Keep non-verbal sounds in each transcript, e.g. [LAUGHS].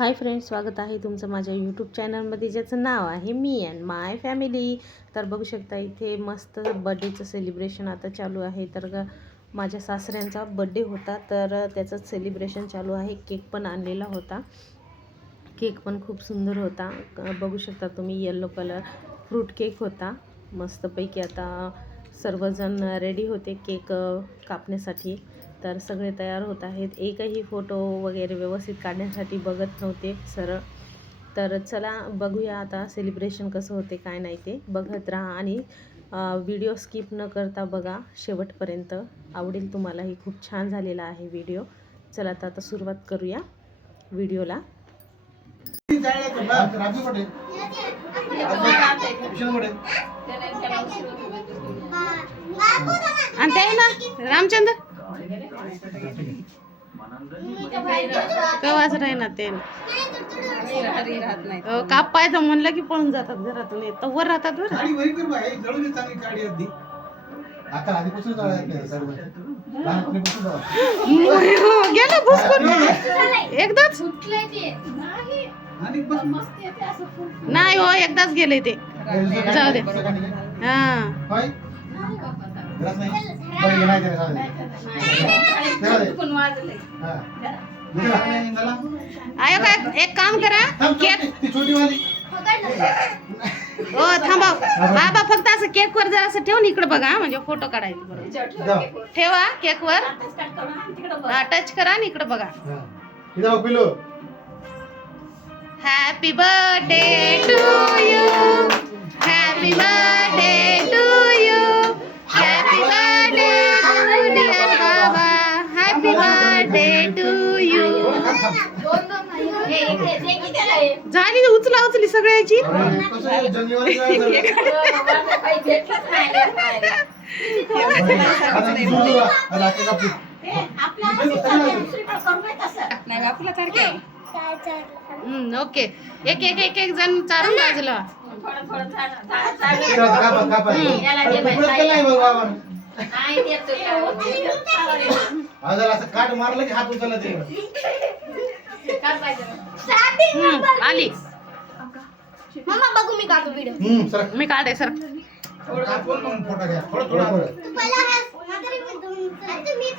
Hi friends स्वागत आहे तुमचं माझ्या यूट्यूब चॅनलमध्ये ज्याचं नाव आहे मी अँड माय फॅमिली तर बघू शकता इथे मस्त बड्डेचं सेलिब्रेशन आता चालू आहे. तर ग माझ्या सासऱ्यांचा बड्डे होता तर त्याचं सेलिब्रेशन चालू आहे. केक पण आणलेला होता. केक पण खूप सुंदर होता. बघू शकता तुम्ही येल्लो कलर फ्रूट केक होता. मस्तपैकी आता सर्वजण रेडी होते केक कापण्यासाठी. तर सगळे तयार होत आहेत. एकही फोटो वगैरे व्यवस्थित काढण्यासाठी बघत नव्हते सरळ. तर चला बघूया आता सेलिब्रेशन कसं होते काय नाही ते. बघत राहा आणि व्हिडिओ स्किप न करता बघा शेवटपर्यंत. आवडेल तुम्हालाही. खूप छान झालेला आहे व्हिडिओ चला तर आता सुरुवात करूया व्हिडिओला आणि रामचंद्र! कवाच राहीना ते अहो, काप पाहायचं म्हणलं की पळून जातात घरातून. येत वर राहतात बरं. वरी. गेलं भुसकून एकदाच? नाही. हो एकदाच गेले ते. जाऊ दे. हा. आयो काय एक काम करा केक छोटी वाली हो थांबा बाबा फक्त असं केक वर जर असं ठेवून इकडे बघा म्हणजे फ़ोटो काढायचे बरोबर. ठेवा केक वर हा टच करा आणि इकडे बघा. Happy birthday to you happy birthday to झाली उचला उचली सगळ्याची. ओके एक एक एक एक जण चारून बाजूला. नाही. जरा असं काट मारलं की हात उचलला ते हम्म, आली. मम्मा बघू मी काढतो व्हिडिओ हम्म, सर मी काढे सर कापून मग फोटो घ्या. थोडं थोडं. तू पहिला हा मी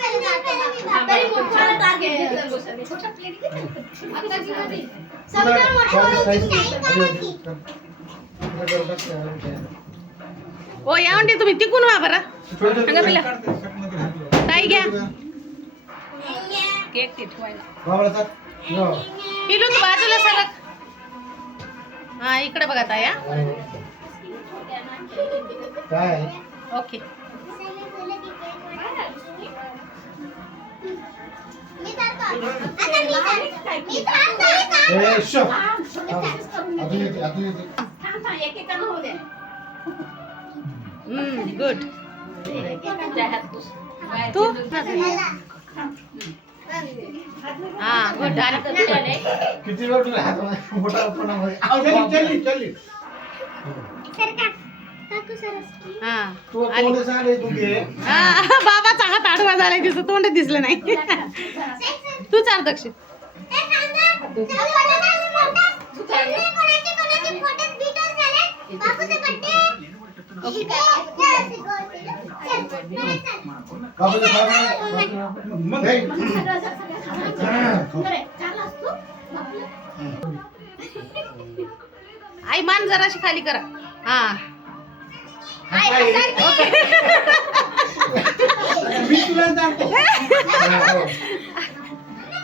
ओ या म्हणते तुम्ही तिकून व्हा बरं सांगा पहिला. ताई घ्या. चाल. यो. पिलू तू बाजूला सरक हा इकडे बघा ताया काय? ओके. ए, शो. अजून येते अजून येते. गुड तू? हा गुड. आणि किती वेळ तुला हात मोठा हा. हा, बाबाचा हात आडवा झालाय तिचं तोंड दिसलं नाही. तू चार दक्षिण. आई मान जराशी खाली करा. हा.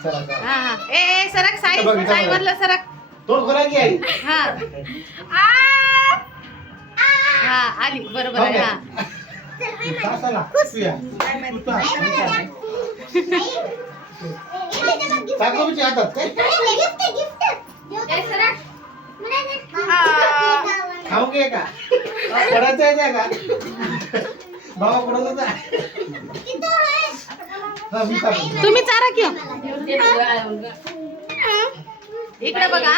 ए सरक साई. साई. वरला सरक. तोंड खोला की आई? हा. हा आली बरोबर आहे हा तासाला. हातात काय खाऊ घे का पडायचं आहे त्या का बाबा पडत होता हा, मी चालतो. तुम्ही चारा किंवा इकडे बघा.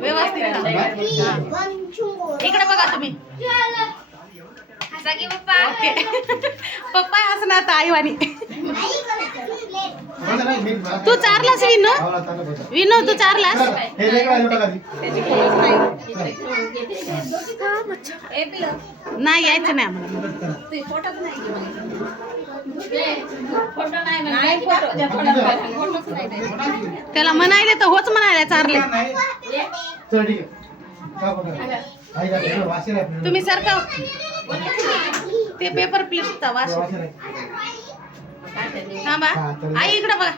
व्यवस्थित राहा. इकडे बघा तुम्ही. ओके. पप्पा असणार आता आईवानी बघा ना, मी- तू चारलास विनो. विनो तू चारलास? नाही यायचं नाही आम्हाला. त्याला म्हणायले तर होच म्हणायला चारले. तुम्ही सरका ते पेपर प्लेटचा वास. थांबा. हा, आई इकडे बघा?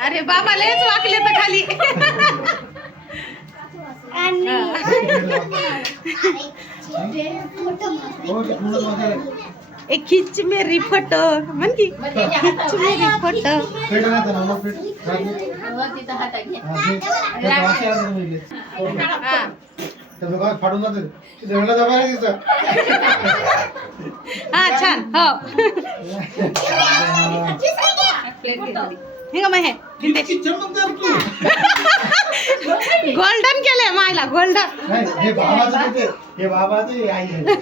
अरे बाबा लयच वाकले तर खाली. [LAUGHS] एक खिच मेरी फोटो म्हण की खिच मेरी फोटो. हा. हा फाडून. हा छान हो हे का मग हे. [LAUGHS] गोल्डन केले मायला गोल्डन नाही, हे बाबाचं ते. हे बाबाचं हे आई आहे.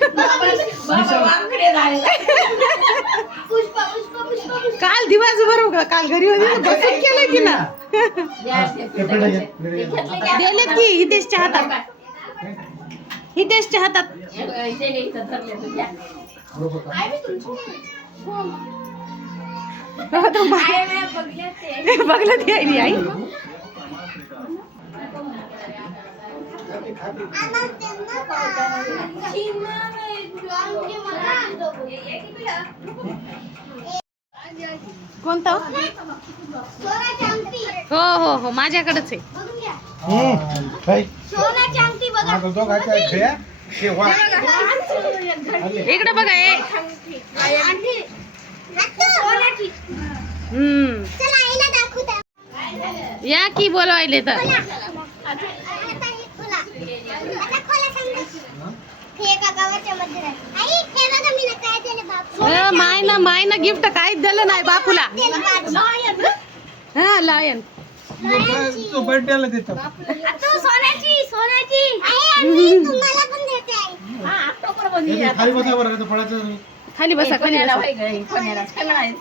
पुष्पा पुष्पा पुष्पा पुष्पा. काल दिवसभर उगा काल घरी होती ना, बसून केलं की ना हा, ते पेट घे, पेट घे. दिलेत की हितेशच्या हातात? हितेशच्या हातात. बरोबर का? हो, तो बाहेर- बघलं ती आई आई. कोणता हो? सोनाची अंगठी हो हो हो माझ्याकडेच आहे बघून घ्या हम्म, काय? सोनाची अंगठी बघा हा, तो काय काय खेळ? हे वा. इकडे बघा ए अंगठी सोनाची हम्म चला आईला दाखवू द्या या की बोलवायले तर माय ना माय ना गिफ्ट काहीच दिलं नाही बापूला? हा लायन. तो बर्थडेला देतो आता सोन्याची सोन्याची आई आम्ही तुम्हाला पण देते आई खाली बसा. बरं. खाली बसा.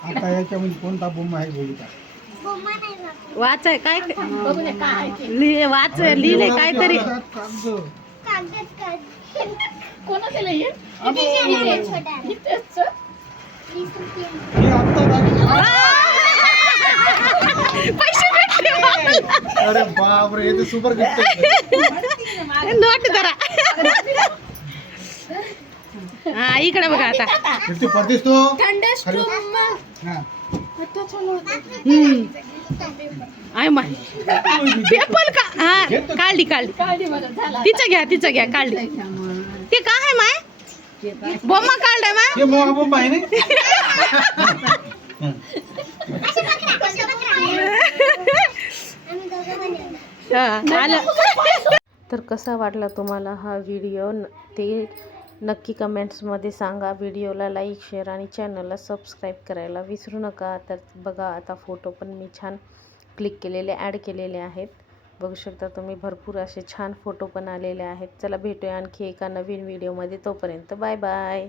आता याच्यामध्ये कोणता बोंब आहे बोलू बोम्मा नाही बापू वाच काय लिहि वाच लिहिले काहीतरी कोणाचे पैसे भेटले. अरे बाप रे हे तर सुपर गिफ्ट आहे नोट करा हा इकडे बघा आता किती पडतेस तू खाली. हा. हम्म. I my. पेपर का हा काढली काढली. तिचं घ्या तिचं घ्या काढली. ते काय आहे माय? बोम्मा काढलाय माय? हे आहे ना. हा, आलं. तर कसा वाटला तुम्हाला हा व्हिडिओ ते नक्की कमेंट्समध्ये सांगा. व्हिडिओला लाईक शेअर आणि चॅनलला सबस्क्राईब करायला विसरू नका. तर बघा आता फोटो पण मी छान क्लिक केलेले ॲड केलेले आहेत. बघू शकता तुम्ही भरपूर असे छान फोटो पण आलेले आहेत. चला भेटूया आणखी एका नवीन व्हिडिओमध्ये. तोपर्यंत बाय बाय.